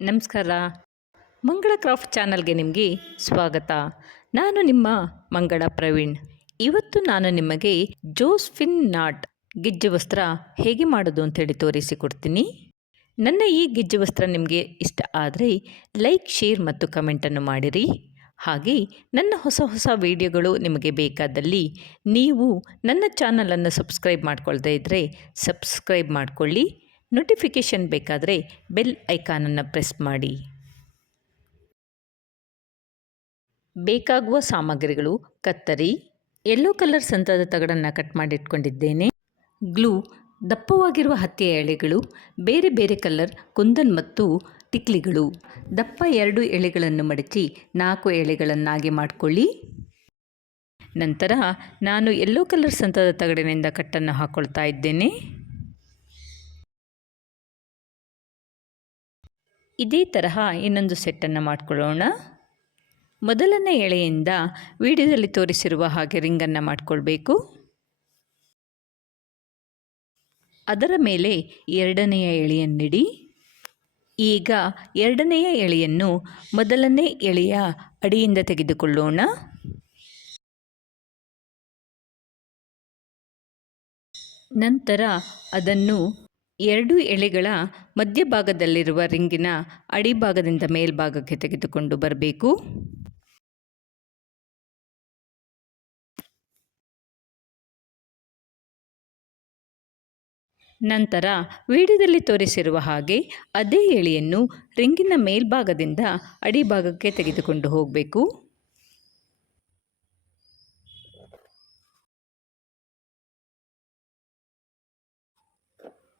ನಮಸ್ಕಾರ. ಮಂಗಳ ಕ್ರಾಫ್ಟ್ ಚಾನಲ್ಗೆ ನಿಮಗೆ ಸ್ವಾಗತ. ನಾನು ನಿಮ್ಮ ಮಂಗಳ ಪ್ರವೀಣ್. ಇವತ್ತು ನಾನು ನಿಮಗೆ ಜೋಸ್ಫಿನ್ ನಾಟ್ ಗಿಜ್ಜು ವಸ್ತ್ರ ಹೇಗೆ ಮಾಡೋದು ಅಂತೇಳಿ ತೋರಿಸಿಕೊಡ್ತೀನಿ. ನನ್ನ ಈ ಗಿಜ್ಜು ವಸ್ತ್ರ ನಿಮಗೆ ಇಷ್ಟ ಆದರೆ ಲೈಕ್, ಶೇರ್ ಮತ್ತು ಕಮೆಂಟನ್ನು ಮಾಡಿರಿ. ಹಾಗೆ ನನ್ನ ಹೊಸ ವಿಡಿಯೋಗಳು ನಿಮಗೆ ಬೇಕಾದಲ್ಲಿ ನೀವು ನನ್ನ ಚಾನಲನ್ನು ಸಬ್ಸ್ಕ್ರೈಬ್ ಮಾಡ್ಕೊಳ್ದೇ ಇದ್ದರೆ ಸಬ್ಸ್ಕ್ರೈಬ್ ಮಾಡಿಕೊಳ್ಳಿ. ನೋಟಿಫಿಕೇಷನ್ ಬೇಕಾದರೆ ಬೆಲ್ ಐಕಾನನ್ನು ಪ್ರೆಸ್ ಮಾಡಿ. ಬೇಕಾಗುವ ಸಾಮಗ್ರಿಗಳು: ಕತ್ತರಿ, ಯೆಲ್ಲೋ ಕಲರ್ ಸಂತದ ತಗಡನ್ನು ಕಟ್ ಮಾಡಿಟ್ಕೊಂಡಿದ್ದೇನೆ, ಗ್ಲೂ, ದಪ್ಪವಾಗಿರುವ ಹತ್ತಿಯ ಎಳೆಗಳು, ಬೇರೆ ಬೇರೆ ಕಲರ್ ಕುಂದನ್ ಮತ್ತು ಟಿಕ್ಲಿಗಳು. ದಪ್ಪ 2 ಎಳೆಗಳನ್ನು ಮಡಚಿ 4 ಎಳೆಗಳನ್ನಾಗಿ ಮಾಡಿಕೊಳ್ಳಿ. ನಂತರ ನಾನು ಯೆಲ್ಲೋ ಕಲರ್ ಸಂತದ ತಗಡಿನಿಂದ ಕಟ್ಟನ್ನು ಹಾಕ್ಕೊಳ್ತಾ ಇದ್ದೇನೆ. ಇದೇ ತರಹ ಇನ್ನೊಂದು ಸೆಟ್ಟನ್ನು ಮಾಡಿಕೊಳ್ಳೋಣ. ಮೊದಲನೇ ಎಳೆಯಿಂದ ವಿಡಿಯೋದಲ್ಲಿ ತೋರಿಸಿರುವ ಹಾಗೆ ರಿಂಗನ್ನು ಮಾಡಿಕೊಳ್ಬೇಕು. ಅದರ ಮೇಲೆ ಎರಡನೆಯ ಎಳೆಯನ್ನಿಡಿ. ಈಗ ಎರಡನೆಯ ಎಳೆಯನ್ನು ಮೊದಲನೇ ಎಳೆಯ ಅಡಿಯಿಂದ ತೆಗೆದುಕೊಳ್ಳೋಣ. ನಂತರ ಅದನ್ನು 2 ಎಳೆಗಳ ಮಧ್ಯಭಾಗದಲ್ಲಿರುವ ರಿಂಗಿನ ಅಡಿಭಾಗದಿಂದ ಮೇಲ್ಭಾಗಕ್ಕೆ ತೆಗೆದುಕೊಂಡು ಬರಬೇಕು. ನಂತರ ವಿಡಿಯೋದಲ್ಲಿ ತೋರಿಸಿರುವ ಹಾಗೆ ಅದೇ ಎಳೆಯನ್ನು ರಿಂಗಿನ ಮೇಲ್ಭಾಗದಿಂದ ಅಡಿಭಾಗಕ್ಕೆ ತೆಗೆದುಕೊಂಡು ಹೋಗಬೇಕು.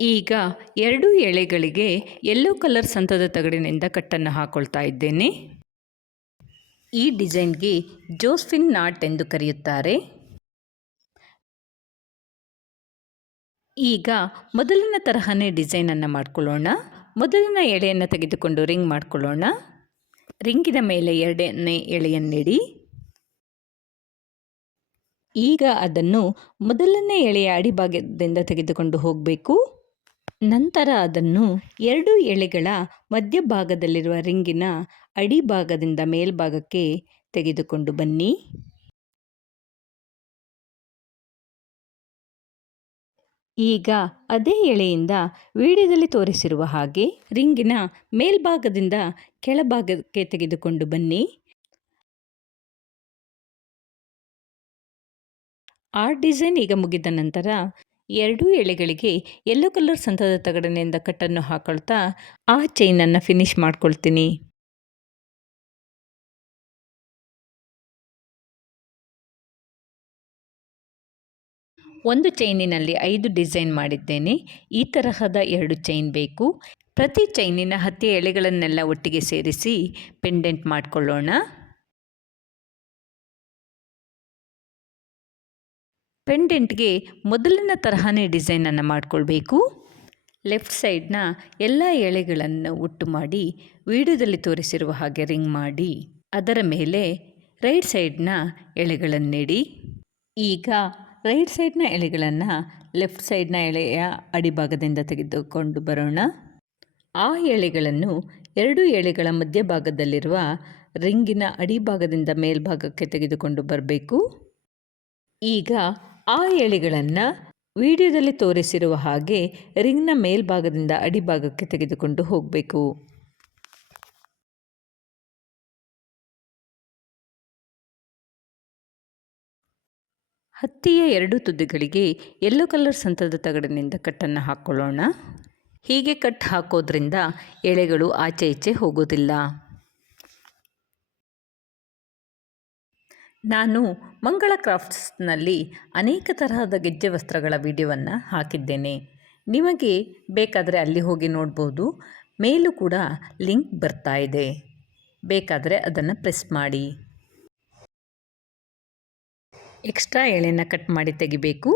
ಈಗ 2 ಎಳೆಗಳಿಗೆ ಯೆಲ್ಲೋ ಕಲರ್ ಸಂತದ ತಗಡಿನಿಂದ ಕಟ್ಟನ್ನು ಹಾಕ್ಕೊಳ್ತಾ ಇದ್ದೇನೆ. ಈ ಡಿಸೈನ್ಗೆ ಜೋಸ್ಫಿನ್ ನಾಟ್ ಎಂದು ಕರೆಯುತ್ತಾರೆ. ಈಗ ಮೊದಲಿನ ತರಹನೇ ಡಿಸೈನನ್ನು ಮಾಡಿಕೊಳ್ಳೋಣ. ಮೊದಲಿನ ಎಳೆಯನ್ನು ತೆಗೆದುಕೊಂಡು ರಿಂಗ್ ಮಾಡಿಕೊಳ್ಳೋಣ. ರಿಂಗಿನ ಮೇಲೆ ಎರಡನೇ ಎಳೆಯನ್ನಿಡಿ. ಈಗ ಅದನ್ನು ಮೊದಲನೇ ಎಳೆಯ ಅಡಿಭಾಗದಿಂದ ತೆಗೆದುಕೊಂಡು ಹೋಗಬೇಕು. ನಂತರ ಅದನ್ನು 2 ಎಳೆಗಳ ಮಧ್ಯಭಾಗದಲ್ಲಿರುವ ರಿಂಗಿನ ಅಡಿಭಾಗದಿಂದ ಮೇಲ್ಭಾಗಕ್ಕೆ ತೆಗೆದುಕೊಂಡು ಬನ್ನಿ. ಈಗ ಅದೇ ಎಳೆಯಿಂದ ವಿಡಿಯೋದಲ್ಲಿ ತೋರಿಸಿರುವ ಹಾಗೆ ರಿಂಗಿನ ಮೇಲ್ಭಾಗದಿಂದ ಕೆಳಭಾಗಕ್ಕೆ ತೆಗೆದುಕೊಂಡು ಬನ್ನಿ. ಆ ಡಿಸೈನ್ ಈಗ ಮುಗಿದ ನಂತರ 2 ಎಳೆಗಳಿಗೆ ಯೆಲ್ಲೋ ಕಲರ್ ಸಂತದ ತಗಡಿನಿಂದ ಕಟ್ಟನ್ನು ಹಾಕೊಳ್ತಾ ಆ ಚೈನನ್ನು ಫಿನಿಶ್ ಮಾಡ್ಕೊಳ್ತೀನಿ. ಒಂದು ಚೈನಿನಲ್ಲಿ 5 ಡಿಸೈನ್ ಮಾಡಿದ್ದೇನೆ. ಈ ತರಹದ 2 ಚೈನ್ ಬೇಕು. ಪ್ರತಿ ಚೈನಿನ ಹತ್ತಿಯ ಎಳೆಗಳನ್ನೆಲ್ಲ ಒಟ್ಟಿಗೆ ಸೇರಿಸಿ ಪೆಂಡೆಂಟ್ ಮಾಡಿಕೊಳ್ಳೋಣ. ಪೆಂಡೆಂಟ್ಗೆ ಮೊದಲಿನ ತರಹನೇ ಡಿಸೈನನ್ನು ಮಾಡಿಕೊಳ್ಬೇಕು. ಲೆಫ್ಟ್ ಸೈಡ್ನ ಎಲ್ಲ ಎಳೆಗಳನ್ನು ಒಟ್ಟು ಮಾಡಿ ವಿಡಿಯೋದಲ್ಲಿ ತೋರಿಸಿರುವ ಹಾಗೆ ರಿಂಗ್ ಮಾಡಿ ಅದರ ಮೇಲೆ ರೈಟ್ ಸೈಡ್ನ ಎಳೆಗಳನ್ನಿಡಿ. ಈಗ ರೈಟ್ ಸೈಡ್ನ ಎಳೆಗಳನ್ನು ಲೆಫ್ಟ್ ಸೈಡ್ನ ಎಳೆಯ ಅಡಿಭಾಗದಿಂದ ತೆಗೆದುಕೊಂಡು ಬರೋಣ. ಆ ಎಳೆಗಳನ್ನು 2 ಎಳೆಗಳ ಮಧ್ಯಭಾಗದಲ್ಲಿರುವ ರಿಂಗಿನ ಅಡಿಭಾಗದಿಂದ ಮೇಲ್ಭಾಗಕ್ಕೆ ತೆಗೆದುಕೊಂಡು ಬರಬೇಕು. ಈಗ ಆ ಎಳೆಗಳನ್ನು ವಿಡಿಯೋದಲ್ಲಿ ತೋರಿಸಿರುವ ಹಾಗೆ ರಿಂಗ್ನ ಮೇಲ್ಭಾಗದಿಂದ ಅಡಿಭಾಗಕ್ಕೆ ತೆಗೆದುಕೊಂಡು ಹೋಗಬೇಕು. ಹತ್ತಿಯ 2 ತುದಿಗಳಿಗೆ ಯೆಲ್ಲೋ ಕಲರ್ ಸಂತದ ತಗಡಿನಿಂದ ಕಟ್ಟನ್ನು ಹಾಕ್ಕೊಳ್ಳೋಣ. ಹೀಗೆ ಕಟ್ ಹಾಕೋದ್ರಿಂದ ಎಳೆಗಳು ಆಚೆ ಈಚೆ ಹೋಗೋದಿಲ್ಲ. ನಾನು ಮಂಗಳ ಕ್ರಾಫ್ಟ್ಸ್ನಲ್ಲಿ ಅನೇಕ ತರಹದ ಗೆಜ್ಜೆ ವಸ್ತ್ರಗಳ ವಿಡಿಯೋವನ್ನು ಹಾಕಿದ್ದೇನೆ. ನಿಮಗೆ ಬೇಕಾದರೆ ಅಲ್ಲಿ ಹೋಗಿ ನೋಡ್ಬೋದು. ಮೇಲೂ ಕೂಡ ಲಿಂಕ್ ಬರ್ತಾ ಇದೆ. ಬೇಕಾದರೆ ಅದನ್ನು ಪ್ರೆಸ್ ಮಾಡಿ. ಎಕ್ಸ್ಟ್ರಾ ಎಳೆನ ಕಟ್ ಮಾಡಿ ತೆಗಿಬೇಕು.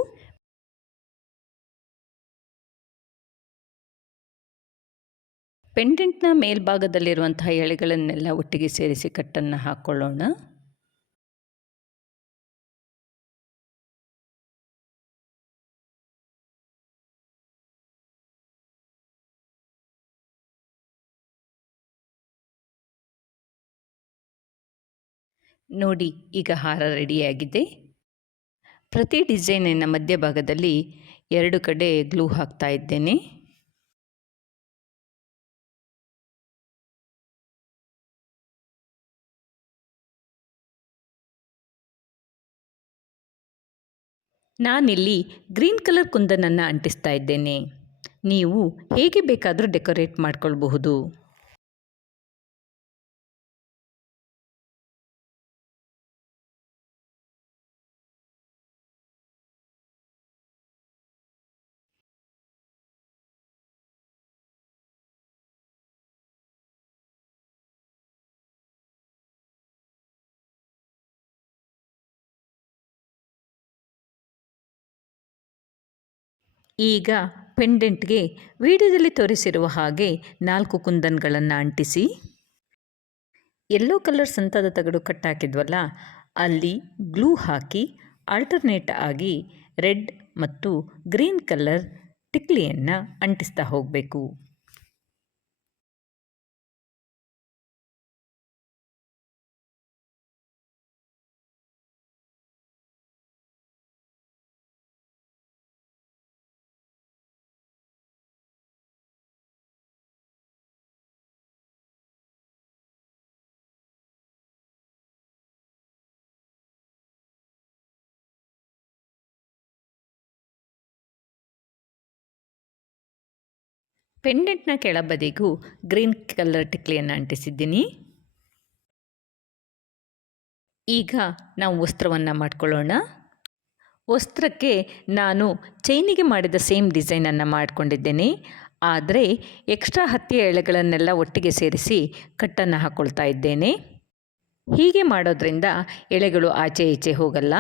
ಪೆಂಡೆಂಟ್ನ ಮೇಲ್ಭಾಗದಲ್ಲಿರುವಂತಹ ಎಳೆಗಳನ್ನೆಲ್ಲ ಒಟ್ಟಿಗೆ ಸೇರಿಸಿ ಕಟ್ಟನ್ನು ಹಾಕ್ಕೊಳ್ಳೋಣ. ನೋಡಿ, ಈಗ ಹಾರ ರೆಡಿಯಾಗಿದೆ. ಪ್ರತಿ ಡಿಸೈನಿನ ಮಧ್ಯಭಾಗದಲ್ಲಿ 2 ಕಡೆ ಗ್ಲೂ ಹಾಕ್ತಾ ಇದ್ದೇನೆ. ನಾನಿಲ್ಲಿ ಗ್ರೀನ್ ಕಲರ್ ಕುಂದನನ್ನು ಅಂಟಿಸ್ತಾ ಇದ್ದೇನೆ. ನೀವು ಹೇಗೆ ಬೇಕಾದರೂ ಡೆಕೋರೇಟ್ ಮಾಡ್ಕೊಳ್ಬಹುದು. ಈಗ ಪೆಂಡೆಂಟ್ಗೆ ವಿಡಿಯೋದಲ್ಲಿ ತೋರಿಸಿರುವ ಹಾಗೆ 4 ಕುಂದನ್ಗಳನ್ನು ಅಂಟಿಸಿ. ಯೆಲ್ಲೋ ಕಲರ್ ಸಂತದ ತಗಡು ಕಟ್ಟಾಕಿದ್ವಲ್ಲ, ಅಲ್ಲಿ ಗ್ಲೂ ಹಾಕಿ ಆಲ್ಟರ್ನೇಟ್ ಆಗಿ ರೆಡ್ ಮತ್ತು ಗ್ರೀನ್ ಕಲರ್ ಟಿಕ್ಲಿಯನ್ನು ಅಂಟಿಸ್ತಾ ಹೋಗಬೇಕು. ಪೆಂಡೆಂಟ್ನ ಕೆಳಬದಿಗೂ ಗ್ರೀನ್ ಕಲರ್ ಟಿಕ್ಲಿಯನ್ನು ಅಂಟಿಸಿದ್ದೀನಿ. ಈಗ ನಾವು ವಸ್ತ್ರವನ್ನು ಮಾಡ್ಕೊಳ್ಳೋಣ. ವಸ್ತ್ರಕ್ಕೆ ನಾನು ಚೈನಿಗೆ ಮಾಡಿದ ಸೇಮ್ ಡಿಸೈನನ್ನು ಮಾಡಿಕೊಂಡಿದ್ದೇನೆ. ಆದರೆ ಎಕ್ಸ್ಟ್ರಾ ಹತ್ತಿಯ ಎಳೆಗಳನ್ನೆಲ್ಲ ಒಟ್ಟಿಗೆ ಸೇರಿಸಿ ಕಟ್ಟನ್ನು ಹಾಕ್ಕೊಳ್ತಾ ಇದ್ದೇನೆ. ಹೀಗೆ ಮಾಡೋದ್ರಿಂದ ಎಳೆಗಳು ಆಚೆ ಈಚೆ ಹೋಗಲ್ಲ.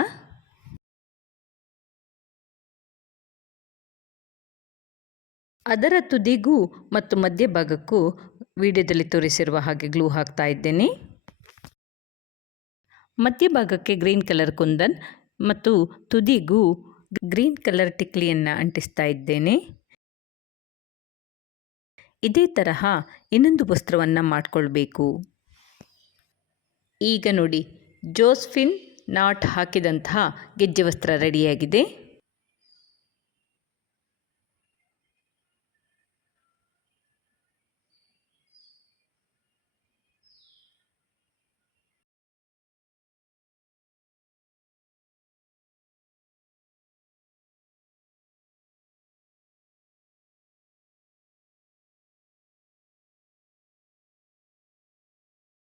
ಅದರ ತುದಿಗೂ ಮತ್ತು ಮಧ್ಯಭಾಗಕ್ಕೂ ವಿಡಿಯೋದಲ್ಲಿ ತೋರಿಸಿರುವ ಹಾಗೆ ಗ್ಲೂ ಹಾಕ್ತಾ ಇದ್ದೇನೆ. ಮಧ್ಯಭಾಗಕ್ಕೆ ಗ್ರೀನ್ ಕಲರ್ ಕುಂದನ್ ಮತ್ತು ತುದಿಗೂ ಗ್ರೀನ್ ಕಲರ್ ಟಿಕ್ಲಿಯನ್ನು ಅಂಟಿಸ್ತಾ ಇದ್ದೇನೆ. ಇದೇ ತರಹ ಇನ್ನೊಂದು ವಸ್ತ್ರವನ್ನು ಮಾಡಿಕೊಳ್ಬೇಕು. ಈಗ ನೋಡಿ, ಜೋಸ್ಫಿನ್ ನಾಟ್ ಹಾಕಿದಂತಹ ಗೆಜ್ಜೆ ವಸ್ತ್ರ ರೆಡಿಯಾಗಿದೆ.